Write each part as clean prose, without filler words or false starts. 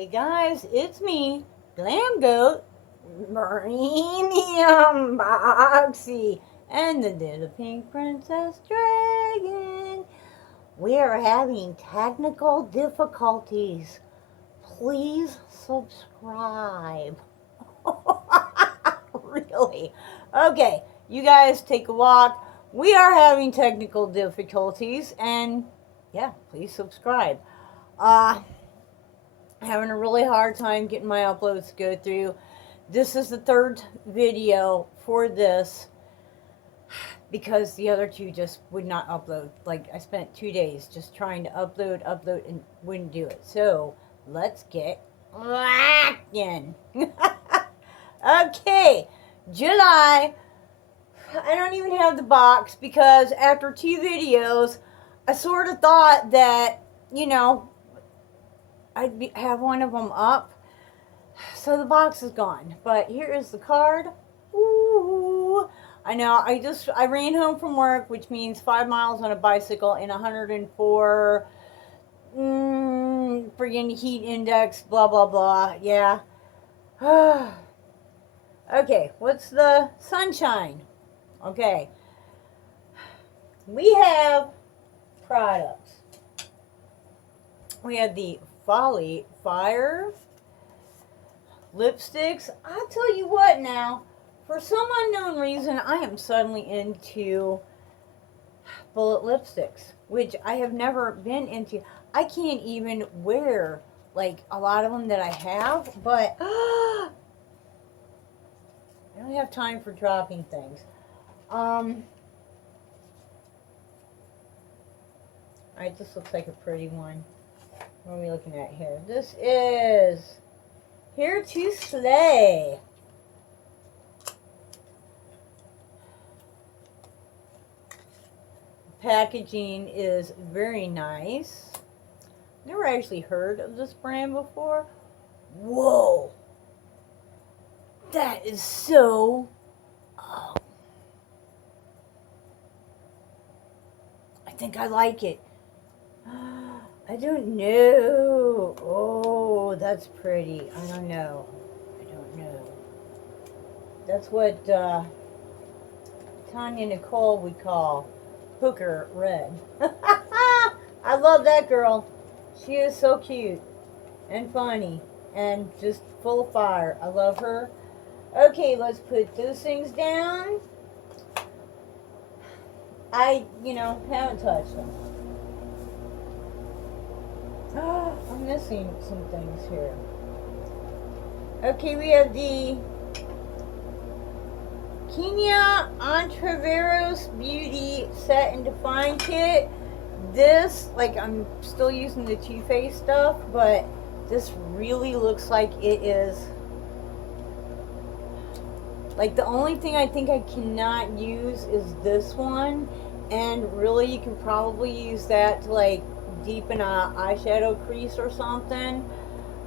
Hey guys, it's me, Glam Goat, Premium Boxy, and the little pink princess dragon. We are having technical difficulties. Please subscribe. Really? Okay, you guys take a walk. We are having technical difficulties, and yeah, please subscribe. Having a really hard time getting my uploads to go through. This is the third video for this because the other two just would not upload. Like, I spent 2 days just trying to upload, and wouldn't do it. So, let's get rocking. Okay, July. I don't even have the box because after 2 videos, I sort of thought that, I'd have one of them up. So the box is gone. But here is the card. Ooh. I know, I ran home from work, which means 5 miles on a bicycle in 104 friggin' heat index, blah, blah, blah. Yeah. Okay, what's the sunshine? Okay. We have products. We have the Folly Fire lipsticks. I'll tell you what now, for some unknown reason, I am suddenly into bullet lipsticks, which I have never been into. I can't even wear, like, a lot of them that I have, but I don't have time for dropping things. Alright, this looks like a pretty one. What are we looking at here? This is Here to Slay. The packaging is very nice. Never actually heard of this brand before. Whoa! That is so... Oh. I think I like it. I don't know. Oh, that's pretty. I don't know. That's what Tanya Nicole would call hooker red. I love that girl. She is so cute and funny and just full of fire. I love her. Okay, let's put those things down. I, haven't touched them. I'm missing some things here. Okay, we have the Kenya Entreveros Beauty Set and Define Kit. This, like, I'm still using the Too Faced stuff, but this really looks like it is, like, the only thing I think I cannot use is this one, and really you can probably use that to, like, deepen a eyeshadow crease or something.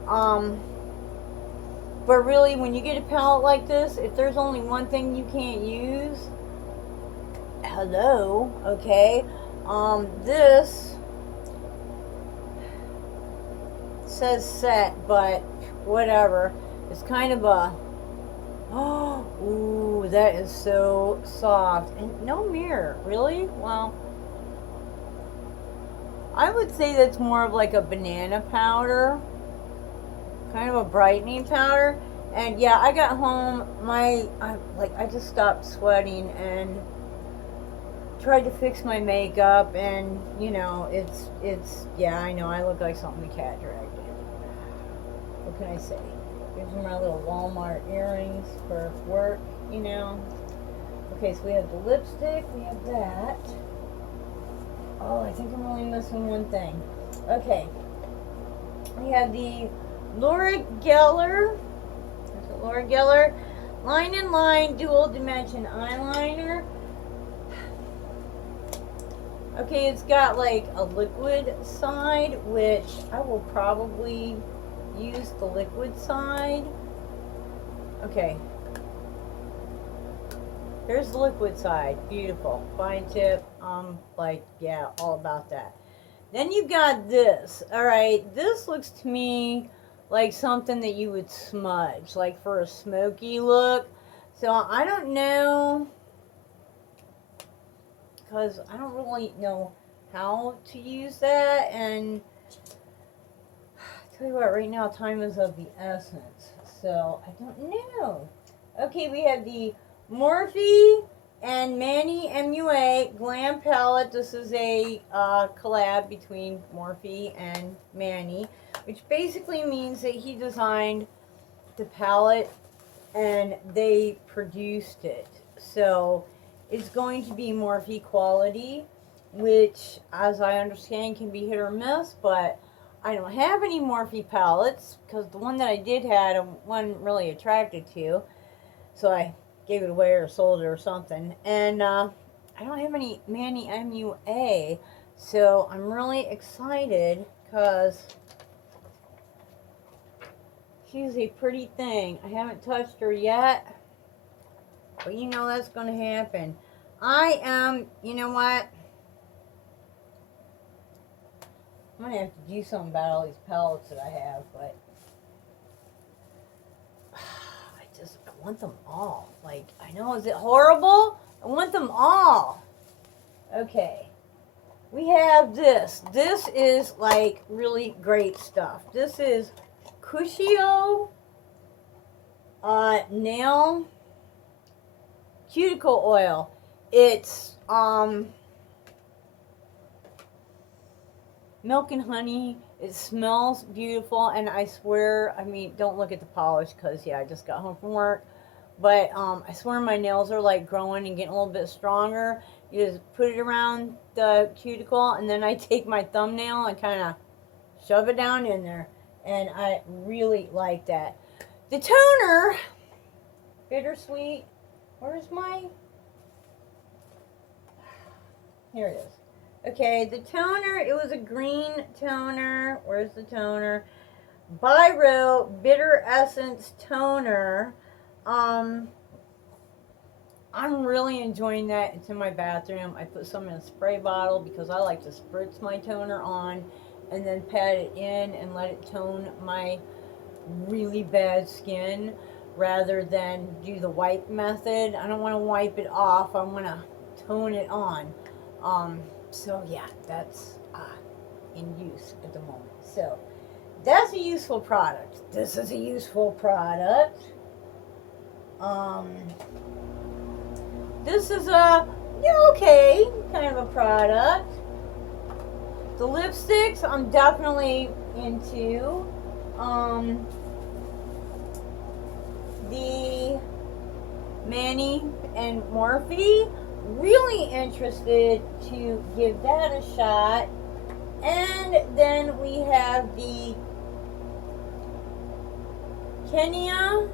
But really, when you get a palette like this, if there's only one thing you can't use, hello, okay? This says set, but whatever. It's kind of a, oh, ooh, that is so soft. And no mirror, really? Well, I would say that's more of like a banana powder, kind of a brightening powder. And yeah, I got home, I just stopped sweating and tried to fix my makeup, and it's yeah, I know I look like something the cat dragged in. What can I say? These are my little Walmart earrings for work, Okay, so we have the lipstick, we have that. Oh, I think I'm only missing one thing. Okay. We have the Laura Geller. Is it Laura Geller? Line and Line Dual Dimension Eyeliner. Okay, it's got like a liquid side, which I will probably use the liquid side. Okay. Here's the liquid side. Beautiful. Fine tip. Yeah, all about that. Then you got this. Alright, this looks to me like something that you would smudge, like for a smoky look. So I don't know, because I don't really know how to use that. And I'll tell you what, right now time is of the essence, so I don't know. Okay, we have the Morphe and Manny MUA Glam Palette. This is a collab between Morphe and Manny, which basically means that he designed the palette and they produced it. So it's going to be Morphe quality, which, as I understand, can be hit or miss, but I don't have any Morphe palettes because the one that I did had, I wasn't really attracted to, so I gave it away or sold it or something. And I don't have any Manny MUA, so I'm really excited because she's a pretty thing. I haven't touched her yet, but you know that's going to happen. I am, you know what? I'm going to have to do something about all these palettes that I have, but I want them all. Like, I know, is it horrible? I want them all. Okay. We have this. This is like really great stuff. This is Cuscio nail cuticle oil. It's milk and honey. It smells beautiful, and I swear, I mean, don't look at the polish because, yeah, I just got home from work. But I swear my nails are like growing and getting a little bit stronger. You just put it around the cuticle, and then I take my thumbnail and kind of shove it down in there. And I really like that. The toner, bittersweet. Where's my... Here it is. Okay, the toner, it was a green toner. Where's the toner? Biro Bitter Essence Toner. I'm really enjoying that. It's in my bathroom. I put some in a spray bottle because I like to spritz my toner on and then pat it in and let it tone my really bad skin rather than do the wipe method. I don't want to wipe it off. I want to tone it on. So yeah, that's in use at the moment. So that's a useful product. This is a useful product. This is a, yeah, okay, kind of a product. The lipsticks I'm definitely into. The Manny and Morphe, really interested to give that a shot. And then we have the Kenya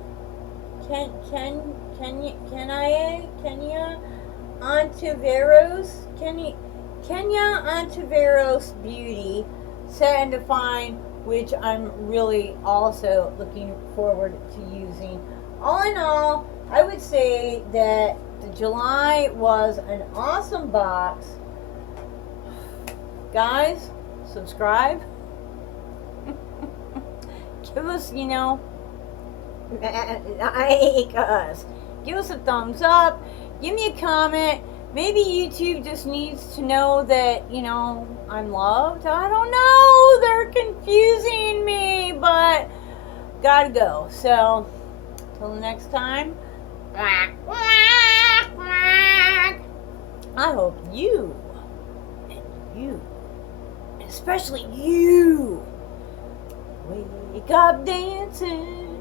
Ontiveros Beauty Set and Define, which I'm really also looking forward to using. All in all, I would say that the July was an awesome box. Guys, subscribe. Give us, you know, like us. Give us a thumbs up. Give me a comment. Maybe YouTube just needs to know that, you know, I'm loved. I don't know. They're confusing me, but gotta go. So, till the next time. I hope you, and especially you, wake up dancing,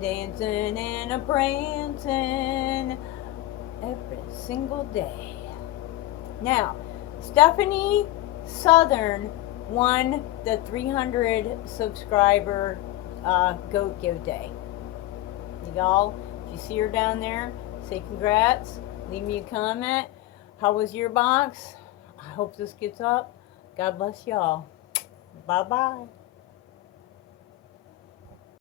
dancing and a prancing every single day. Now, Stephanie Southern won the 300 subscriber Goat Give Day. Y'all, if you see her down there, say congrats, leave me a comment. How was your box? I hope this gets up. God bless y'all. Bye-bye.